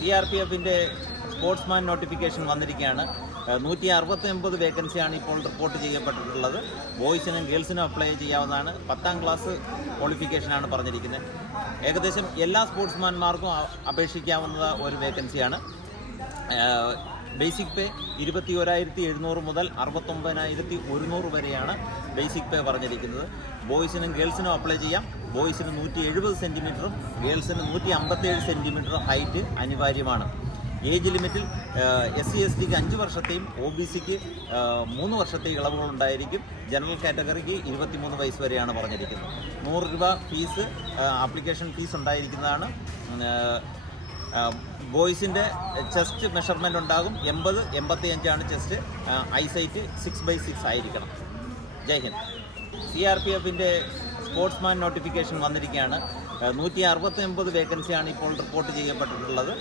CRPF-ന്റെ sportsman notification വന്നിരിക്കുകയാണ്. 169 വേക്കൻസിയാണ് ഇപ്പോൾ റിപ്പോർട്ട് ചെയ്യപ്പെട്ടിട്ടുള്ളത്. ബോയ്സിനും ഗേൾസിനും അപ്ലൈ ചെയ്യാവുന്നതാണ്. 10ാം ക്ലാസ് ക്വാളിഫിക്കേഷനാണ് പറഞ്ഞിരിക്കുന്നത്. ഏകദേശം എല്ലാ സ്പോർട്സ്മാൻമാർക്കും അപേക്ഷിക്കാവുന്ന ഒരു വേക്കൻസിയാണ്. ബേസിക് പേ 21,700 മുതൽ 69,100 വരെയാണ് ബേസിക് പേ പറഞ്ഞിരിക്കുന്നത്. ബോയ്സിനും ഗേൾസിനും അപ്ലൈ ചെയ്യാം. ബോയ്സിന് 170 സെൻറ്റിമീറ്ററും ഗേൾസിന് 157 സെൻറ്റിമീറ്ററും ഹൈറ്റ് അനിവാര്യമാണ്. ഏജ് ലിമിറ്റിൽ SC/STക്ക് 5 വർഷത്തെയും OBCക്ക് 3 വർഷത്തെയും ഇളവുകളുണ്ടായിരിക്കും. ജനറൽ കാറ്റഗറിക്ക് 23 വയസ്സ് വരെയാണ് പറഞ്ഞിരിക്കുന്നത്. 100 രൂപ ഫീസ് ആപ്ലിക്കേഷൻ ഫീസ് ഉണ്ടായിരിക്കുന്നതാണ്. ബോയ്സിൻ്റെ ചെസ്റ്റ് മെഷർമെൻ്റ് ഉണ്ടാകും. 80-85 ചെസ്റ്റ്. ഐസൈറ്റ് 6/6 ആയിരിക്കണം. ജയ് ഹിന്ദ്. CRPF-ന്റെ സ്പോർട്സ്മാൻ നോട്ടിഫിക്കേഷൻ വന്നിരിക്കുകയാണ്. 169 വേക്കൻസിയാണ് ഇപ്പോൾ റിപ്പോർട്ട് ചെയ്യപ്പെട്ടിട്ടുള്ളത്.